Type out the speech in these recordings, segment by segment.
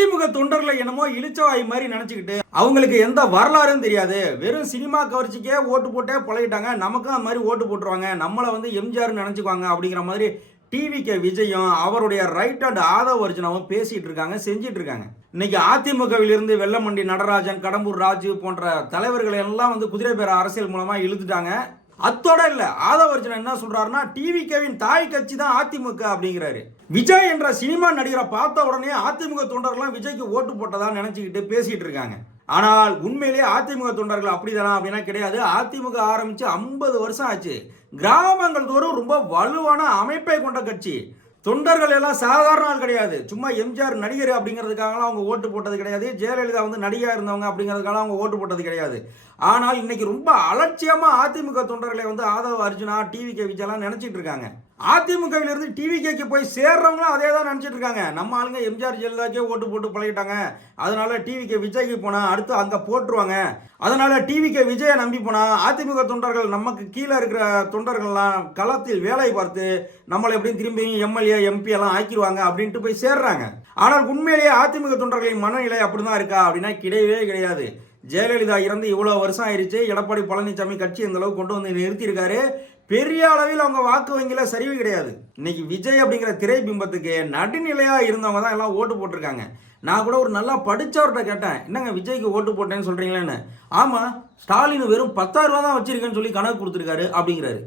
அதிமுக தொண்டர்களை என்னமோ இளிச்சவாய் மாதிரி நினைச்சுக்கிட்டு அவங்களுக்கு எந்த வரலாறும் தெரியாது, வெறும் சினிமா கவர்ச்சிக்கே ஓட்டு போட்டே பழகிட்டாங்க, நமக்கும் அந்த மாதிரி ஓட்டு போட்டுருவாங்க, நம்மளை வந்து எம்ஜிஆர் நினைச்சுக்குவாங்க அப்படிங்கிற மாதிரி டிவிகே விஜயும் அவருடைய ரைட் அண்ட் ஆதவ அர்ஜுனாவும் பேசிட்டு இருக்காங்க, செஞ்சிட்டு இருக்காங்க. இன்னைக்கு அதிமுகவிலிருந்து வெள்ளமண்டி நடராஜன், கடம்பூர் ராஜு போன்ற தலைவர்களை எல்லாம் வந்து குதிரை பேர அரசியல் மூலமா இழுத்துட்டாங்க. அத்தோட இல்ல, ஆதவ அர்ஜுனா என்ன சொல்றாருன்னா, டிவிகேவின் தாய் கட்சி தான் அதிமுக அப்படிங்கிறாரு. விஜய் என்ற சினிமா நடிகரை பார்த்த உடனே அதிமுக தொண்டர்கள்லாம் விஜய்க்கு ஓட்டு போட்டதா நினைச்சுக்கிட்டு பேசிட்டு இருக்காங்க. ஆனால் உண்மையிலேயே அதிமுக தொண்டர்கள் அப்படிதானா அப்படின்னா கிடையாது. அதிமுக ஆரம்பிச்சு 50 வருஷம் ஆச்சு. கிராமங்கள் தோறும் ரொம்ப வலுவான அமைப்பை கொண்ட கட்சி. தொண்டர்கள் எல்லாம் சாதாரண ஆள் கிடையாது. சும்மா எம்ஜிஆர் நடிகர் அப்படிங்கிறதுக்காக அவங்க ஓட்டு போட்டது கிடையாது, ஜெயலலிதா வந்து நடிகா இருந்தவங்க அப்படிங்கிறதுக்காக அவங்க ஓட்டு போட்டது கிடையாது. ஆனால் இன்னைக்கு ரொம்ப அலட்சியமா அதிமுக தொண்டர்களை வந்து ஆதவ அர்ஜுனா, டிவிகே விஜயெல்லாம் நினைச்சிட்டு இருக்காங்க. அதிமுகவிலிருந்து டிவிகேக்கு போய் சேர்றவங்களும் அதே தான் நினைச்சிட்டு இருக்காங்க. நம்ம ஆளுங்க எம்ஜிஆர் ஜெயலலிதாக்கே ஓட்டு போட்டு பழகிட்டாங்க, அதனால டிவிகே விஜய்க்கு போனா அடுத்து அங்க போட்டுருவாங்க, அதனால டிவிகே விஜயை நம்பி போனா அதிமுக தொண்டர்கள் நமக்கு கீழே இருக்கிற தொண்டர்கள்லாம் களத்தில் வேலை பார்த்து நம்மளை எப்படியும் திரும்பியும் எம்எல்ஏ எம்பி எல்லாம் ஆக்கிடுவாங்க அப்படின்ட்டு போய் சேர்றாங்க. ஆனால் உண்மையிலேயே அதிமுக தொண்டர்களின் மனநிலை அப்படிதான் இருக்கா அப்படின்னா கிடையவே கிடையாது. ஜெயலலிதா இறந்து இவ்வளவு வருஷம் ஆயிடுச்சு, எடப்பாடி பழனிசாமி கட்சி இந்த அளவுக்கு கொண்டு வந்து நிறுத்தியிருக்காரு. பெரிய அளவில் அவங்க வாக்கு வங்கியில சரிவு கிடையாது. இன்னைக்கு விஜய் அப்படிங்கிற திரை பிம்பத்துக்கு நடுநிலையா இருந்தவங்க தான் எல்லாம் ஓட்டு போட்டிருக்காங்க. நான் கூட ஒரு நல்லா படிச்சவர்கிட்ட கேட்டேன், என்னங்க விஜய்க்கு ஓட்டு போட்டேன்னு சொல்றீங்களேன்னு. ஆமா, ஸ்டாலின் வெறும் 10,000 ரூபா தான் வச்சிருக்கேன்னு சொல்லி கணக்கு கொடுத்துருக்காரு அப்படிங்கிறாரு.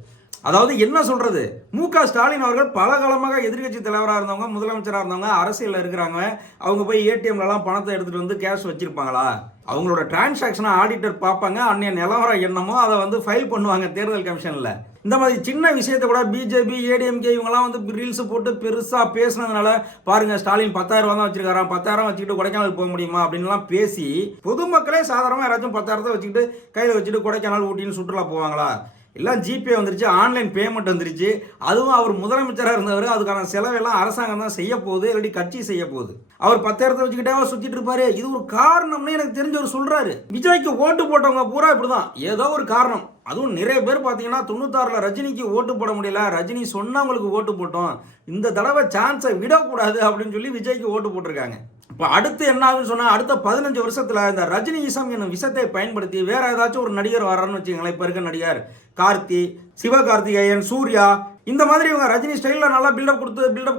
அதாவது என்ன சொல்றது, மு.க. ஸ்டாலின் அவர்கள் பல காலமாக எதிர்கட்சி தலைவராக இருந்தவங்க, முதலமைச்சராக இருந்தவங்க, அரசியலில் இருக்கிறாங்க. அவங்க போய் ஏடிஎம்லாம் பணத்தை எடுத்துட்டு வந்து கேஷ் வச்சிருப்பாங்களா? அவங்களோட டிரான்சாக்ஷனை ஆடிட்டர் பார்ப்பாங்க, அன்னைய நிலவரம் என்னமோ அதை வந்து ஃபைல் பண்ணுவாங்க தேர்தல் கமிஷனில். இந்த மாதிரி சின்ன விஷயத்தை கூட பிஜேபி, ஏடிஎம்கே இவங்கெல்லாம் வந்து ரீல்ஸ் போட்டு பெருசாக பேசினதுனால பாருங்க ஸ்டாலின் 10,000 ரூபா தான் வச்சிருக்காராம், 10,000 வச்சுக்கிட்டு கொடைக்கானல் போக முடியுமா அப்படின்லாம் பேசி பொதுமக்களே சாதாரணமாக யாராச்சும் 10,000 வச்சுக்கிட்டு கையில் வச்சுட்டு கொடைக்கானல் ஊட்டின்னு சுற்றுலா போவாங்களா? எல்லாம் ஜிபே வந்துருச்சு, ஆன்லைன் பேமெண்ட் வந்துருச்சு. அதுவும் அவர் முதலமைச்சராக இருந்தவர், அதுக்கான செலவெல்லாம் அரசாங்கம் தான் செய்ய போகுது, இல்லாட்டி கட்சி செய்ய போகுது. அவர் 10,000 வச்சுக்கிட்டே சுத்திட்டு இருப்பாரு. இது ஒரு காரணம்னு எனக்கு தெரிஞ்சவர் சொல்றாரு. விஜய்க்கு ஓட்டு போட்டவங்க பூரா இப்படிதான், ஏதோ ஒரு காரணம். அதுவும் நிறைய பேர் பார்த்தீங்கன்னா 96ல் ரஜினிக்கு ஓட்டு போட முடியல, ரஜினி சொன்னவங்களுக்கு ஓட்டு போட்டோம், இந்த தடவை சான்ஸை விடக்கூடாது அப்படின்னு சொல்லி விஜய்க்கு ஓட்டு போட்டிருக்காங்க. இப்போ அடுத்து என்ன ஆகுன்னு சொன்னா, அடுத்த 15 வருஷத்துல இந்த ரஜினிசம் என்னும் விஷத்தை பயன்படுத்தி வேற ஏதாச்சும் ஒரு நடிகர் வர்றாருன்னு வச்சுக்கோங்களேன். இப்போ இருக்க நடிகர் கார்த்தி, சிவகார்த்திகேயன், சூர்யா, இந்த மாதிரி இவங்க ரஜினி ஸ்டைலில் நல்லா பில்டப்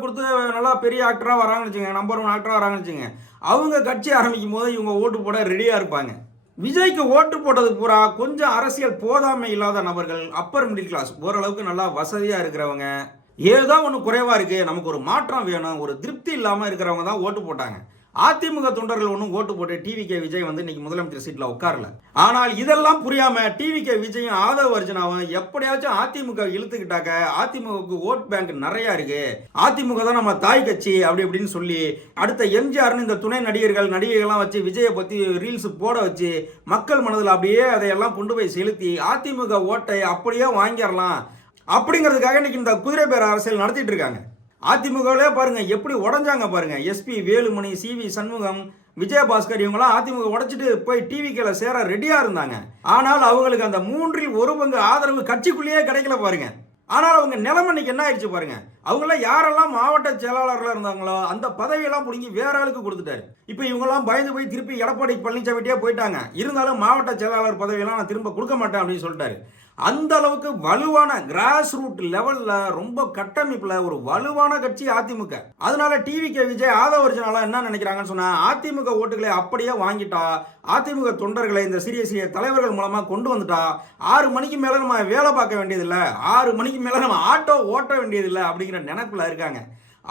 கொடுத்து நல்லா பெரிய ஆக்டராக வராங்கன்னு வச்சுக்கோங்க, நம்பர் 1 ஆக்டராக வராங்கன்னு வச்சுக்கோங்க. அவங்க கட்சி ஆரம்பிக்கும் போது இவங்க ஓட்டு போட ரெடியாக இருப்பாங்க. விஜய்க்கு ஓட்டு போட்டது பூரா கொஞ்சம் அரசியல் போதாமை இல்லாத நபர்கள், அப்பர் மிடில் கிளாஸ், ஓரளவுக்கு நல்லா வசதியாக இருக்கிறவங்க, ஏதோ ஒன்று குறைவாக இருக்குது, நமக்கு ஒரு மாற்றம் வேணும், ஒரு திருப்தி இல்லாமல் இருக்கிறவங்க தான் ஓட்டு போட்டாங்க. அதிமுக தொண்டர்கள் ஒன்றும் ஓட்டு போட்டு டிவிகே விஜய் வந்து இன்னைக்கு முதலமைச்சர் சீட்டில் உட்காரல. ஆனால் இதெல்லாம் புரியாம டிவிகே விஜயும் ஆதவ அர்ஜுனாவும் எப்படியாச்சும் அதிமுக இழுத்துக்கிட்டாக்க அதிமுகவுக்கு ஓட் பேங்க் நிறைய இருக்கு, அதிமுக தான் நம்ம தாய் கட்சி அப்படி இப்படின்னு சொல்லி அடுத்த எம்ஜிஆர்னு இந்த துணை நடிகைகள்லாம் வச்சு விஜயை பத்தி ரீல்ஸ் போட வச்சு மக்கள் மனதில் அப்படியே அதையெல்லாம் கொண்டு போய் செலுத்தி அதிமுக ஓட்டை அப்படியே வாங்கிடலாம் அப்படிங்கிறதுக்காக இன்னைக்கு இந்த குதிரை பேர அரசியல் நடத்திட்டு இருக்காங்க. அதிமுகவிலே பாருங்க எப்படி உடஞ்சாங்க பாருங்க. எஸ்பி வேலுமணி, சிவி சண்முகம், விஜயபாஸ்கர் இவங்கெல்லாம் அதிமுக உடைச்சிட்டு போய் டிவிகேல சேர ரெடியா இருந்தாங்க. ஆனால் அவங்களுக்கு அந்த 3/4 பங்கு ஆதரவு கட்சிக்குள்ளேயே கிடைக்கல பாருங்க. ஆனால் அவங்க நிலைமை இன்னைக்கு என்ன ஆயிடுச்சு பாருங்க. அவங்களாம் யாரெல்லாம் மாவட்ட செயலாளர்களாக இருந்தாங்களோ அந்த பதவியெல்லாம் பிடிங்கி வேற ஆளுக்கு கொடுத்துட்டாரு. இப்போ இவங்கெல்லாம் பயந்து போய் திருப்பி எடப்பாடி பழனிசாமிட்டே போயிட்டாங்க. இருந்தாலும் மாவட்ட செயலாளர் பதவியெல்லாம் நான் திரும்ப கொடுக்க மாட்டேன் அப்படின்னு சொல்லிட்டாரு. அந்த அளவுக்கு வலுவான கிராஸ் ரூட் லெவல்ல ரொம்ப கட்டமைப்புல ஒரு வலுவான கட்சி அதிமுக. அதனால டிவிகே விஜய், ஆதவ அர்ஜுனா என்ன நினைக்கிறாங்கன்னு சொன்னா, அதிமுக ஓட்டுகளை அப்படியே வாங்கிட்டா, அதிமுக தொண்டர்களை இந்த சிறிய தலைவர்கள் மூலமா கொண்டு வந்துட்டா 6 மணிக்கு மேல நம்ம வேலை பார்க்க வேண்டியதில்லை, 6 மணிக்கு மேல நம்ம ஆட்டோ ஓட்ட வேண்டியதில்லை அப்படிங்கிற நினைப்புல இருக்காங்க.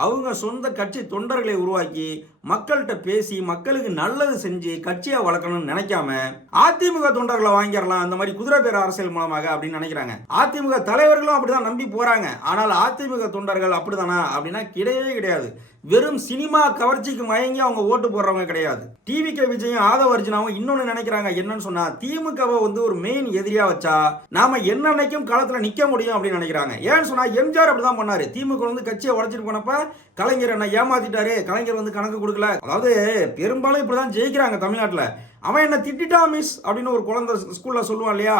அவங்க சொந்த கட்சி தொண்டர்களை உருவாக்கி மக்கள்கிட்ட பேசி மக்களுக்கு நல்லது செஞ்சு கட்சியா வளர்க்கணும்னு நினைக்காம அதிமுக தொண்டர்களை வாங்கிடலாம் அந்த மாதிரி குதிரை பேர அரசியல் மூலமாக அப்படின்னு நினைக்கிறாங்க. அதிமுக தலைவர்களும் அப்படிதான் நம்பி போறாங்க. ஆனால் அதிமுக தொண்டர்கள் அப்படிதானா அப்படின்னா கிடையவே கிடையாது. வெறும் சினிமா கவர்ச்சிக்கு மயங்கி அவங்க ஓட்டு போடுறவங்க கிடையாது. டிவிகே விஜயும் ஆதவ அர்ஜுனாவும் இன்னொன்னு நினைக்கிறாங்க, என்னன்னு சொன்னா திமுகவை வந்து ஒரு மெயின் எதிரியா வச்சா நாம என்னன்னைக்கும் களத்துல நிக்க முடியும் அப்படின்னு நினைக்கிறாங்க. ஏன்னு சொன்னா எம்ஜிஆர் அப்படிதான் பண்ணாரு. திமுக வந்து கட்சியை உடைச்சிட்டு போனப்ப கலைஞர் என்ன ஏமாத்திட்டாரு, கலைஞர் வந்து கணக்கு கொடுக்கல. அதாவது பெரும்பாலும் இப்படிதான் ஜெயிக்கிறாங்க தமிழ்நாட்டில். அவன் என்ன திட்டான் மிஸ் அப்படின்னு ஒரு குழந்தை ஸ்கூல்ல சொல்லுவான் இல்லையா,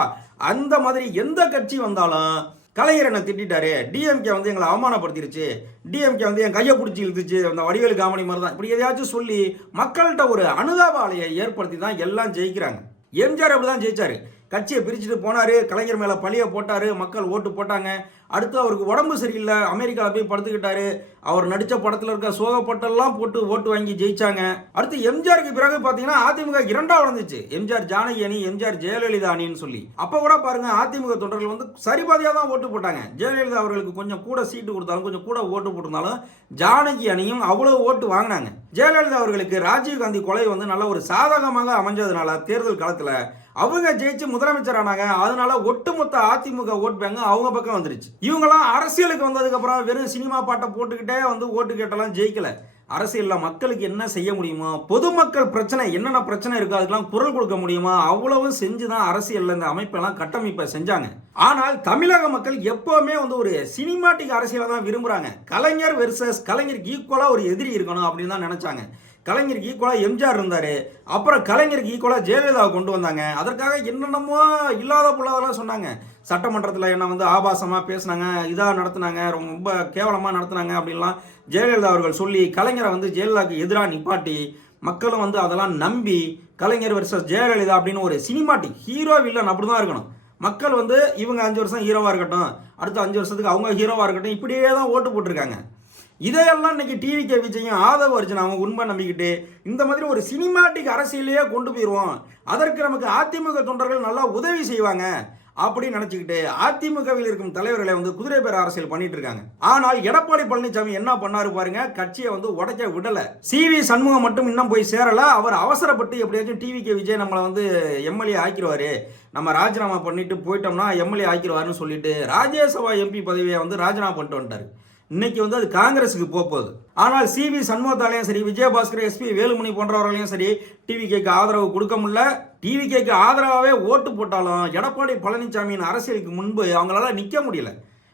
அந்த மாதிரி எந்த கட்சி வந்தாலும் கலைஞர் என்ன திட்டாரு, டிஎம்கே வந்து எங்களை அவமானப்படுத்திருச்சு, டிஎம்கே வந்து என் கையை பிடிச்சி இழுத்துச்சு, அந்த வடிவேலு காமெடி மாதிரி தான், இப்படி எதையாச்சும் சொல்லி மக்கள்கிட்ட ஒரு அனுதாப அலையை ஏற்படுத்தி தான் எல்லாம் ஜெயிக்கிறாங்க. எம்ஜிஆர் அப்படி தான் ஜெயிச்சாரு. கட்சியை பிரிச்சுட்டு போனாரு, கலைஞர் மேலே பழிய போட்டாரு, மக்கள் ஓட்டு போட்டாங்க. அடுத்து அவருக்கு உடம்பு சரியில்லை, அமெரிக்காவில் போய் படுத்துக்கிட்டாரு. அவர் நடித்த படத்தில் இருக்க சோகப்பட்டெல்லாம் போட்டு ஓட்டு வாங்கி ஜெயிச்சாங்க. அடுத்து எம்ஜிஆருக்கு பிறகு பார்த்தீங்கன்னா அதிமுக இரண்டா வளர்ந்துச்சு. எம்ஜிஆர் ஜானகி அணி, எம்ஜிஆர் ஜெயலலிதா அணின்னு சொல்லி. அப்போ கூட பாருங்க அதிமுக தொண்டர்கள் வந்து சரிபாதியாக தான் ஓட்டு போட்டாங்க. ஜெயலலிதா அவர்களுக்கு கொஞ்சம் கூட சீட்டு கொடுத்தாலும், கொஞ்சம் கூட ஓட்டு போட்டிருந்தாலும் ஜானகி அணியும் அவ்வளவு ஓட்டு வாங்கினாங்க. ஜெயலலிதா அவர்களுக்கு ராஜீவ்காந்தி கொலை வந்து நல்ல ஒரு சாதகமாக அமைஞ்சதுனால தேர்தல் காலத்தில் அவங்க ஜெயிச்சு முதலமைச்சர் ஆனாங்க. அதனால ஒட்டுமொத்த அதிமுக ஓட் பேங்க் அவங்க பக்கம் வந்துருச்சு. இவங்கெல்லாம் அரசியலுக்கு வந்ததுக்கு அப்புறம் வெறும் சினிமா பாட்டை போட்டுக்கிட்டே வந்து ஓட்டு கேட்டெல்லாம் ஜெயிக்கல. அரசியல்ல மக்களுக்கு என்ன செய்ய முடியுமோ, பொதுமக்கள் பிரச்சனை என்னென்ன பிரச்சனை இருக்கோ அதுக்கெல்லாம் குரல் கொடுக்க முடியுமா, அவ்வளவும் செஞ்சுதான் அரசியல்ல இந்த அமைப்பெல்லாம் கட்டமைப்பை செஞ்சாங்க. ஆனால் தமிழக மக்கள் எப்பவுமே வந்து ஒரு சினிமாட்டிக் அரசியலை தான் விரும்புறாங்க. கலைஞர் வெர்சஸ் கலைஞருக்கு ஈக்குவலா ஒரு எதிரி இருக்கணும் அப்படின்னு தான் நினைச்சாங்க. கலைஞருக்கு ஈக்குவலாக எம்ஜிஆர் இருந்தார், அப்புறம் கலைஞருக்கு ஈக்குவலாக ஜெயலலிதாவை கொண்டு வந்தாங்க. அதற்காக என்னென்னமோ இல்லாத பொல்லாதெல்லாம் சொன்னாங்க. சட்டமன்றத்தில் என்ன வந்து ஆபாசமாக பேசினாங்க, இதாக நடத்துனாங்க, ரொம்ப கேவலமாக நடத்துனாங்க அப்படின்லாம் ஜெயலலிதா அவர்கள் சொல்லி கலைஞரை வந்து ஜெயலலிதாவுக்கு எதிராக நிப்பாட்டி மக்களும் வந்து அதெல்லாம் நம்பி கலைஞர் வெர்சஸ் ஜெயலலிதா அப்படின்னு ஒரு சினிமாட்டிக் ஹீரோ வில்லன் அப்படி தான் இருக்கணும். மக்கள் வந்து இவங்க 5 வருஷம் ஹீரோவாக இருக்கட்டும், அடுத்த 5 வருஷத்துக்கு அவங்க ஹீரோவாக இருக்கட்டும், இப்படியே தான் ஓட்டு போட்டிருக்காங்க. இதையெல்லாம் இன்னைக்கு டிவிகே விஜயும் ஆதவ அர்ஜுனாவும் உண்மை நம்பிக்கிட்டு இந்த மாதிரி ஒரு சினிமாட்டிக் அரசியலையே கொண்டு போயிடுவோம், அதற்கு நமக்கு அதிமுக தொண்டர்கள் நல்லா உதவி செய்வாங்க அப்படின்னு நினைச்சுக்கிட்டு அதிமுகவில் இருக்கும் தலைவர்களை வந்து குதிரை பேர அரசியல் பண்ணிட்டு இருக்காங்க. ஆனால் எடப்பாடி பழனிசாமி என்ன பண்ணாரு பாருங்க, கட்சியை வந்து உடைக்க விடல. CV சண்முகம் மட்டும் இன்னும் போய் சேரல. அவர் அவசரப்பட்டு எப்படியாச்சும் டிவிகே விஜய் நம்மளை வந்து எம்எல்ஏ ஆக்கிடுவாரு, நம்ம ராஜினாமா பண்ணிட்டு போயிட்டோம்னா எம்எல்ஏ ஆக்கிடுவாருன்னு சொல்லிட்டு ராஜ்யசபா MP பதவியை வந்து ராஜினாமா பண்ணிட்டு வந்துட்டாரு. இன்னைக்கு வந்து அது காங்கிரஸுக்கு போகுது. ஆனால் CV சண்முகத்தாலையும் சரி, விஜயபாஸ்கர், SP வேலுமணி போன்றவர்களையும் சரி டிவிகேக்கு ஆதரவு கொடுக்க முடியல. டிவிகேக்கு ஆதரவாகவே ஓட்டு போட்டாலும் எடப்பாடி பழனிசாமியின் அரசியலுக்கு முன்பு அவங்களால நிற்க முடியல.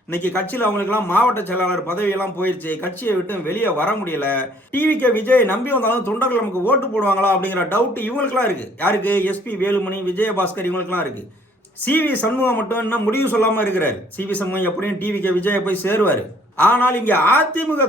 இன்னைக்கு கட்சியில் அவங்களுக்குலாம் மாவட்ட செயலாளர் பதவியெல்லாம் போயிடுச்சு, கட்சியை விட்டு வெளியே வர முடியல. டிவிகே விஜய் நம்பி வந்தாலும் தொண்டர்கள் நமக்கு ஓட்டு போடுவாங்களா அப்படிங்கிற டவுட் இவங்களுக்குலாம் இருக்கு. யாருக்கு? SP வேலுமணி, விஜயபாஸ்கர் இவங்களுக்குலாம் இருக்கு. CV சண்முகம் மட்டும் இன்னும் முடிவு சொல்லாமல் இருக்கிறார். CV சண்முகம் எப்படியும் டிவிகே விஜயை போய் சேருவார். ஆனால் இங்கே அதிமுக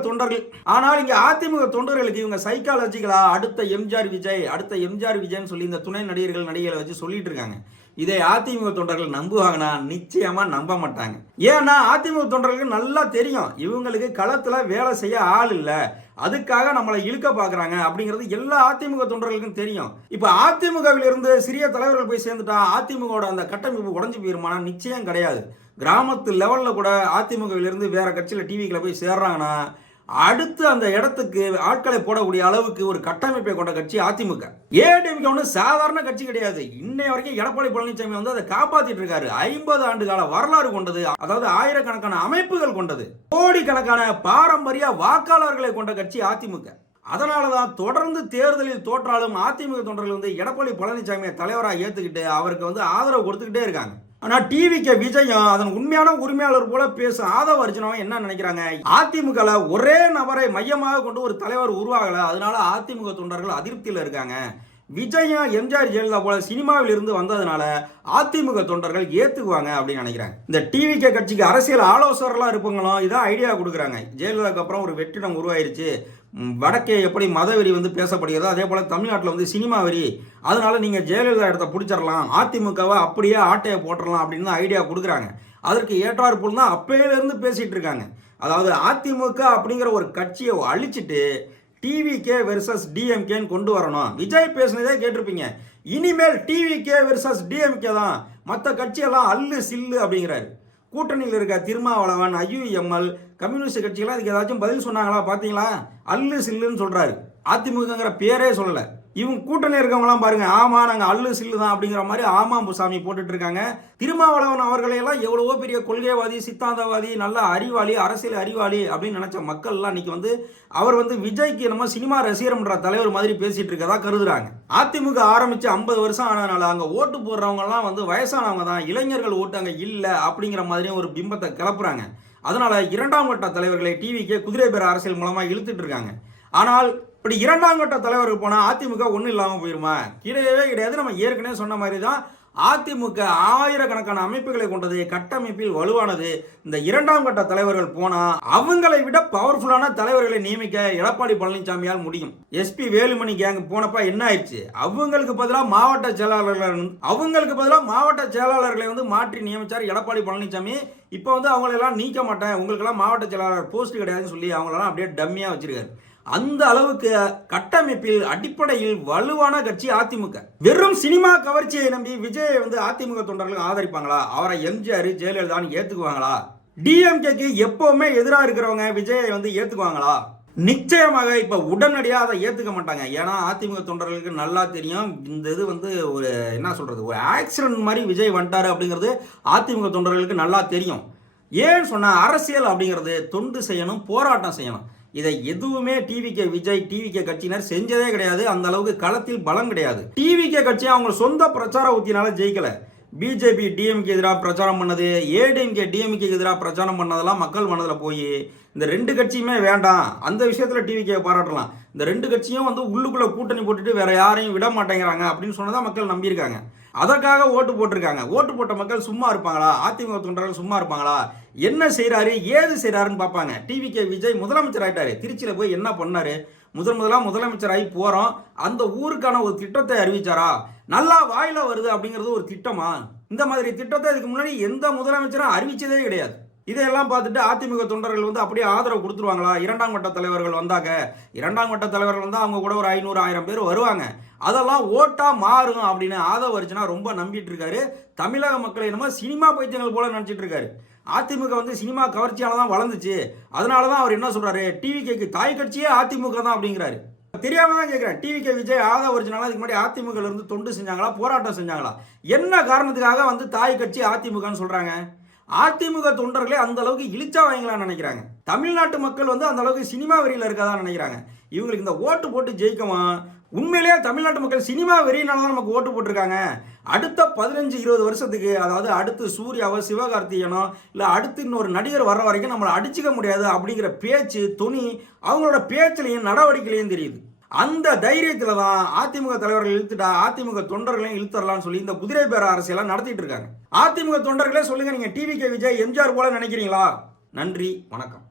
தொண்டர்களுக்கு இவங்க சைக்காலஜிகளா அடுத்த எம்ஜிஆர் விஜய், அடுத்த எம்ஜிஆர் விஜய்னு சொல்லி இந்த துணை நடிகர்கள் நடிகைகளை வச்சு சொல்லிட்டு இருக்காங்க. இதை அதிமுக தொண்டர்கள் நம்புவாங்கன்னா? நிச்சயமா நம்ப மாட்டாங்க. ஏன்னா அதிமுக தொண்டர்களுக்கு நல்லா தெரியும் இவங்களுக்கு களத்துல வேலை செய்ய ஆள் இல்ல, அதுக்காக நம்மளை இழுக்க பாக்குறாங்க அப்படிங்கிறது எல்லா அதிமுக தொண்டர்களுக்கும் தெரியும். இப்ப அதிமுகவில் இருந்து சிறிய தலைவர்கள் போய் சேர்ந்துட்டா அதிமுக அந்த கட்டமைப்பு உடஞ்சு போயிருமானா? நிச்சயம் கிடையாது. கிராமத்து லெவல்ல கூட அதிமுகவில் இருந்து வேற கட்சியில டிவிக்குள்ள போய் சேர்றாங்கன்னா அடுத்து அந்த இடத்துக்கு ஆட்களை போடக்கூடிய அளவுக்கு ஒரு கட்டமைப்பை கொண்ட கட்சி அதிமுக. ஏடிஎம்கே ஒன்று சாதாரண கட்சி கிடையாது. இன்னைய வரைக்கும் எடப்பாடி பழனிசாமி வந்து அதை காப்பாத்திட்டு இருக்காரு. 50 ஆண்டு கால வரலாறு கொண்டது, அதாவது ஆயிரக்கணக்கான அமைப்புகள் கொண்டது, கோடிக்கணக்கான பாரம்பரிய வாக்காளர்களை கொண்ட கட்சி அதிமுக. அதனாலதான் தொடர்ந்து தேர்தலில் தோற்றாலும் அதிமுக தொண்டர்கள் வந்து எடப்பாடி பழனிசாமியை தலைவராக ஏத்துக்கிட்டு அவருக்கு வந்து ஆதரவு கொடுத்துக்கிட்டே இருக்காங்க. ஆனா டிவிகே விஜயம் அதன் உண்மையான உரிமையாளர் போல பேசும் ஆதவ அர்ஜுனாவும் என்ன நினைக்கிறாங்க, அதிமுக ஒரே நபரை மையமாக கொண்டு ஒரு தலைவர் உருவாகல, அதனால அதிமுக தொண்டர்கள் அதிருப்தியில் இருக்காங்க. விஜயம் எம்ஜிஆர் ஜெயலலிதா போல சினிமாவில் இருந்து வந்ததுனால அதிமுக தொண்டர்கள் ஏத்துக்குவாங்க அப்படின்னு நினைக்கிறாங்க. இந்த டிவிகே கட்சிக்கு அரசியல் ஆலோசகர்களாக இருப்பவங்களும் இதான் ஐடியா கொடுக்குறாங்க. ஜெயலலிதாக்கு அப்புறம் ஒரு வெற்றிடம் உருவாயிருச்சு, வடக்கே எப்படி மதவெறி வந்து பேசப்படுகிறதோ அதே போல தமிழ்நாட்டில் வந்து சினிமா வெறி, அதனால நீங்க ஜெயலலிதா இடத்த பிடிச்சிடலாம், அதிமுகவை அப்படியே ஆட்டையை போட்டுடலாம் அப்படின்னு ஐடியா கொடுக்குறாங்க. அதற்கு ஏற்றாற்போல் தான் அப்பையிலிருந்து பேசிட்டு இருக்காங்க. அதாவது அதிமுக அப்படிங்கிற ஒரு கட்சியை அழிச்சிட்டு டிவிகே வெர்சஸ் டிஎம்கேன்னு கொண்டு வரணும். விஜய் பேசுனதே கேட்டிருப்பீங்க, இனிமேல் டிவிகே வெர்சஸ் டிஎம்கே தான், மற்ற கட்சியெல்லாம் அல்லு சில்லு அப்படிங்கிறாரு. கூட்டணியில் இருக்க திருமாவளவன், IUML, கம்யூனிஸ்ட் கட்சிகளாம் இதுக்கு ஏதாச்சும் பதில் சொன்னாங்களா? பார்த்தீங்களா? அல்லு சில்லுன்னு சொல்றாரு. அதிமுகங்கிற பேரே சொல்லலை. இவங்க கூட்டணி இருக்கவங்களாம் பாருங்க, ஆமா நாங்க அல்லு சில்லு தான் அப்படிங்கிற மாதிரி ஆமா சாமி போட்டுட்டு இருக்காங்க. திருமாவளவன் அவர்களையெல்லாம் எவ்வளவோ பெரிய கொள்கைவாதி, சித்தாந்தவாதி, நல்ல அறிவாளி, அரசியல் அறிவாளி அப்படின்னு நினைச்ச மக்கள் எல்லாம் இன்னைக்கு வந்து அவர் வந்து விஜய்க்கு நம்ம சினிமா ரசிகர்ன்ற தலைவர் மாதிரி பேசிட்டு இருக்கதா கருதுறாங்க. அதிமுக ஆரம்பிச்சு 50 வருஷம் ஆனதுனால அங்க ஓட்டு போடுறவங்க எல்லாம் வந்து வயசானவங்க தான், இளைஞர்கள் ஓட்டு அங்க இல்ல அப்படிங்கிற மாதிரியும் ஒரு பிம்பத்தை கிளப்புறாங்க. அதனால 2ஆம் கட்ட தலைவர்களை டிவிக்கே குதிரை பேர அரசியல் மூலமா இழுத்துட்டு இருக்காங்க. ஆனால் இப்படி 2ஆம் கட்ட தலைவருக்கு போனால் அதிமுக ஒன்றும் இல்லாமல் போயிருமா? கிடையவே கிடையாது. நம்ம ஏற்கனவே சொன்ன மாதிரி தான் அதிமுக ஆயிரக்கணக்கான அமைப்புகளை கொண்டது, கட்டமைப்பில் வலுவானது. இந்த இரண்டாம் கட்ட தலைவர்கள் போனா அவங்களை விட பவர்ஃபுல்லான தலைவர்களை நியமிக்க எடப்பாடி பழனிசாமியால் முடியும். எஸ்பி வேலுமணி கேங் போனப்ப என்ன ஆயிடுச்சு? அவங்களுக்கு பதிலாக மாவட்ட செயலாளர்களை வந்து மாற்றி நியமிச்சார் எடப்பாடி பழனிசாமி. இப்போ வந்து அவங்களெல்லாம் நீக்க மாட்டேன், உங்களுக்கெல்லாம் மாவட்ட செயலாளர் போஸ்ட் கிடையாதுன்னு சொல்லி அவங்களெல்லாம் அப்படியே டம்மியா வச்சிருக்காரு. அந்த அளவுக்கு கட்டமைப்பில் அடிப்படையில் வலுவான கட்சி அதிமுக. வெறும் சினிமா கவர்ச்சியை நம்பி விஜயை வந்து அதிமுக தொண்டர்கள் ஆதரிப்பாங்களா? அவரை எம்ஜிஆர் ஜெயலலிதான்னு ஏத்துக்குவாங்களா? டிஎம்கேக்கு எப்பவுமே எதிராக இருக்கிறவங்க விஜயை வந்து ஏத்துக்குவாங்களா? நிச்சயமாக இப்ப உடனடியாக அதை ஏத்துக்க மாட்டாங்க. ஏன்னா அதிமுக தொண்டர்களுக்கு நல்லா தெரியும், இந்த இது வந்து ஒரு என்ன சொல்றது, ஒரு ஆக்சிடென்ட் மாதிரி விஜய் வந்துட்டாரு அப்படிங்கிறது அதிமுக தொண்டர்களுக்கு நல்லா தெரியும். ஏன்னு சொன்னா அரசியல் அப்படிங்கிறது தொண்டு செய்யணும், போராட்டம் செய்யணும். இதை எதுவுமே டிவிகே விஜய் டிவிகே கட்சியினர் செஞ்சதே கிடையாது. அந்த அளவுக்கு களத்தில் பலம் கிடையாது. டிவிகே கட்சி அவங்க சொந்த பிரச்சார உத்தினால ஜெயிக்கல. பிஜேபி டிஎம்கே எதிராக பிரச்சாரம் பண்ணது, ஏடிஎம்கே டிஎம்கே எதிராக பிரச்சாரம் பண்ணதெல்லாம் மக்கள் மனதில் போய் இந்த ரெண்டு கட்சியுமே வேண்டாம், அந்த விஷயத்தில் டிவிகே பாராட்டலாம், இந்த ரெண்டு கட்சியும் வந்து உள்ளுக்குள்ள கூட்டணி போட்டுட்டு வேற யாரையும் விட மாட்டேங்கிறாங்க அப்படின்னு சொன்னதான் மக்கள் நம்பியிருக்காங்க. அதற்காக ஓட்டு போட்டிருக்காங்க. ஓட்டு போட்ட மக்கள் சும்மா இருப்பாங்களா? அதிமுக தொண்டர்கள் சும்மா இருப்பாங்களா? என்ன செய்யறாரு, ஏது செய்யறாருன்னு பார்ப்பாங்க. டிவிகே விஜய் முதலமைச்சர் ஆயிட்டாரு. திருச்சியில போய் என்ன பண்ணாரு? முதலமைச்சர் ஆகி போறோம், அந்த ஊருக்கான ஒரு திட்டத்தை அறிவிச்சாரா? நல்லா வாயில வருது அப்படிங்கிறது ஒரு திட்டமா? இந்த மாதிரி திட்டத்தை இதுக்கு முன்னாடி எந்த முதலமைச்சரும் அறிவிச்சதே கிடையாது. இதையெல்லாம் பார்த்துட்டு அதிமுக தொண்டர்கள் வந்து அப்படியே ஆதரவு கொடுத்துருவாங்களா? இரண்டாம் கட்ட தலைவர்கள் வந்தாங்க, இரண்டாம் கட்ட தலைவர்கள் வந்து அவங்க கூட ஒரு 500-1000 பேர் வருவாங்க, அதெல்லாம் ஓட்டா மாறும் அப்படின்னு ஆதரவு வச்சுன்னா ரொம்ப நம்பிட்டு இருக்காரு. தமிழக மக்களை என்னமோ சினிமா பைத்தியங்கள் போல நினைச்சிட்டு இருக்காரு. அதிமுக வந்து சினிமா கவர்ச்சியால தான் வளர்ந்துச்சு, அதனாலதான் அவர் என்ன சொல்றாரு, டிவிகேக்கு தாய் கட்சியே அதிமுக தான் அப்படிங்கிறாரு. தெரியாம தான் கேட்கிறேன். டிவிகே விஜய் ஆதரவு வச்சுனால அதுக்கு முன்னாடி அதிமுக இருந்து தொண்டு செஞ்சாங்களா, போராட்டம் செஞ்சாங்களா? என்ன காரணத்துக்காக வந்து தாய் கட்சி அதிமுகன்னு சொல்றாங்க? அதிமுக தொண்டர்களே அந்த அளவுக்கு இழிச்சா வாங்கலாம்னு நினைக்கிறாங்க. தமிழ்நாட்டு மக்கள் வந்து அந்த அளவுக்கு சினிமா வெறியில இருக்கதான் நினைக்கிறாங்க. இவங்களுக்கு இந்த ஓட்டு போட்டு ஜெயிக்குமா? உண்மையிலேயே தமிழ்நாட்டு மக்கள் சினிமா வெறியினால தான் நமக்கு ஓட்டு போட்டிருக்காங்க. அடுத்த 15-20 வருஷத்துக்கு, அதாவது அடுத்து சூர்யாவோ சிவகார்த்திகேயனோ இல்லை அடுத்து இன்னொரு நடிகர் வர்ற வரைக்கும் நம்மளை அடிச்சுக்க முடியாது அப்படிங்கிற பேச்சு துணி அவங்களோட பேச்சிலையும் நடவடிக்கையிலையும் தெரியுது. அந்த தைரியத்துல தான் அதிமுக தலைவர்கள் இழுத்துட்டா அதிமுக தொண்டர்களையும் இழுத்தரலாம்னு சொல்லி இந்த குதிரை பேர அரசியலாம் நடத்திட்டு இருக்காங்க. அதிமுக தொண்டர்களே சொல்லுங்க, நீங்க டிவிகே விஜய் எம்ஜிஆர் போல நினைக்கிறீங்களா? நன்றி, வணக்கம்.